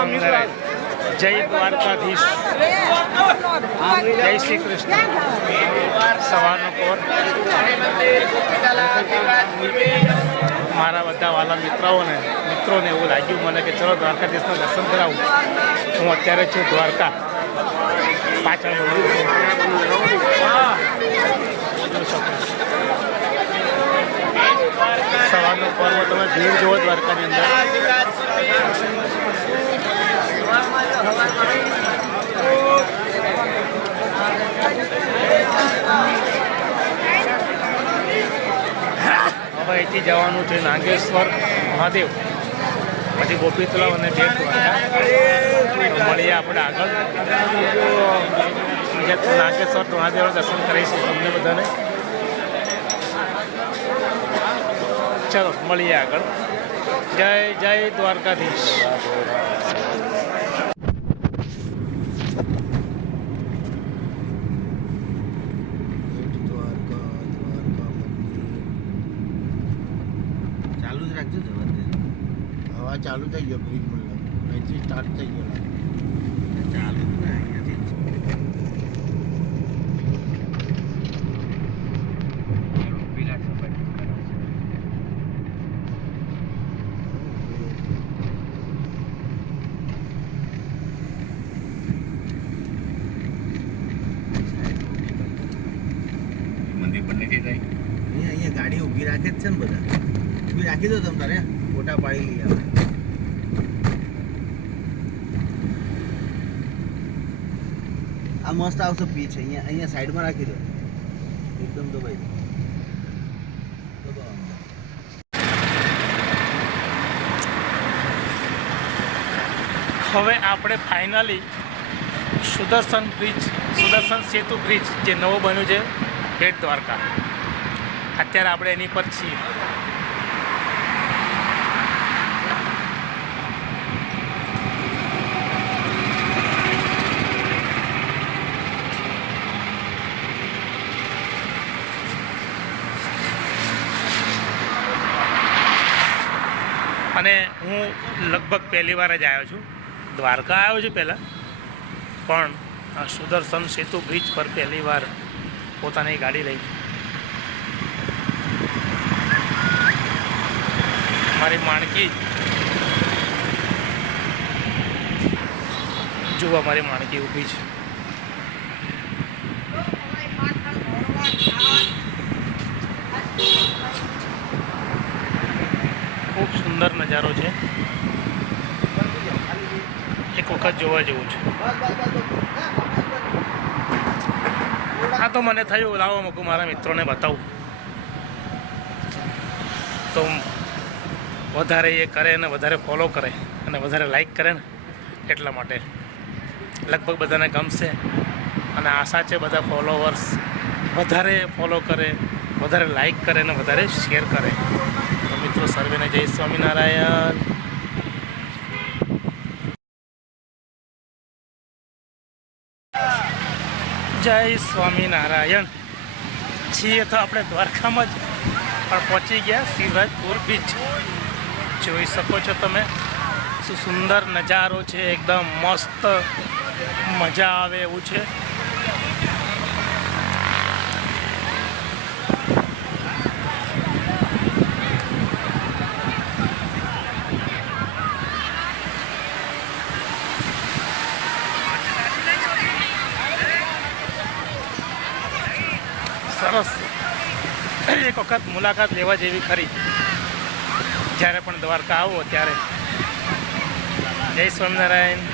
સ્વામિનારાયણ. જય દ્વારકાધીશ. જય શ્રી કૃષ્ણ. સવારનો કોર મારા બધા વાલા મિત્રોને એવું લાગ્યું મને કે ચલો દ્વારકાધીશના દર્શન કરાવું. હું અત્યારે છું દ્વારકા. પાછળ સવારનો કોરમાં તમે ભીડ જુઓ દ્વારકાની અંદર. હવે અહીંથી જવાનું છે નાગેશ્વર મહાદેવ, પછી ગોપી તળાવ અને બેટ દ્વારકા. મળીએ આપણે આગળ. બીજા નાગેશ્વર મહાદેવના દર્શન કરીશું તમને બધાને. ચલો મળીએ આગળ. જય જય દ્વારકાધીશ. ચાલુ જ રાખજો હવા ચાલુ થઈ ગયો. બ્રિજ મળે અહીંથી સ્ટાર્ટ થઈ ગયો. ચાલુ જ ને અહીંયાથી મંદિર બંનેથી જાય. અહીંયા ગાડી ઊભી રાખે જ છે ને બધા. ઊભી રાખી દો તમે તારે ફોટા પાડી લઈએ આપણે. આ મસ્ત આવશે પીચ. અહીંયા સાઈડમાં રાખી દો એકદમ. તો ભાઈ હવે આપણે ફાઇનલી સુદર્શન સેતુ બ્રિજ જે નવો બન્યું છે બેટ દ્વારકા, અત્યારે આપણે એની પર છીએ. અને હું લગભગ પહેલી વાર જ આવ્યો છું. દ્વારકા આવ્યો છું પહેલાં, પણ આ સુદર્શન સેતુ બ્રિજ પર પહેલી વાર પોતાની ગાડી લઈ. મારી માણકી જુઓ, મારી માણકી ઊભી છે. ખૂબ સુંદર નજારો છે. એક વખત જોવા જેવું છે. આ તો મને થયું લાવો મૂકું મારા મિત્રોને બતાવું તો વધારે એ કરે અને વધારે ફોલો કરે અને વધારે લાઈક કરે ને, એટલા માટે લગભગ બધાને ગમશે. અને આશા છે બધા ફોલોવર્સ વધારે ફોલો કરે, વધારે લાઈક કરે અને વધારે શેર કરે. તો મિત્રો સર્વેને જય સ્વામિનારાયણ. જય સ્વામિનારાયણ. છીએ તો આપણે દ્વારકામાં જ, પણ પહોંચી ગયા શિવરાજપુર બીચ. જોઈ શકો છો તમે શું સુંદર નજારો છે. એકદમ મસ્ત મજા આવે એવું છે. સરસ. એક વખત મુલાકાત લેવા જેવી ખરી. જ્યારે પણ દ્વારકા આવો ત્યારે. જય સ્વામિનારાયણ.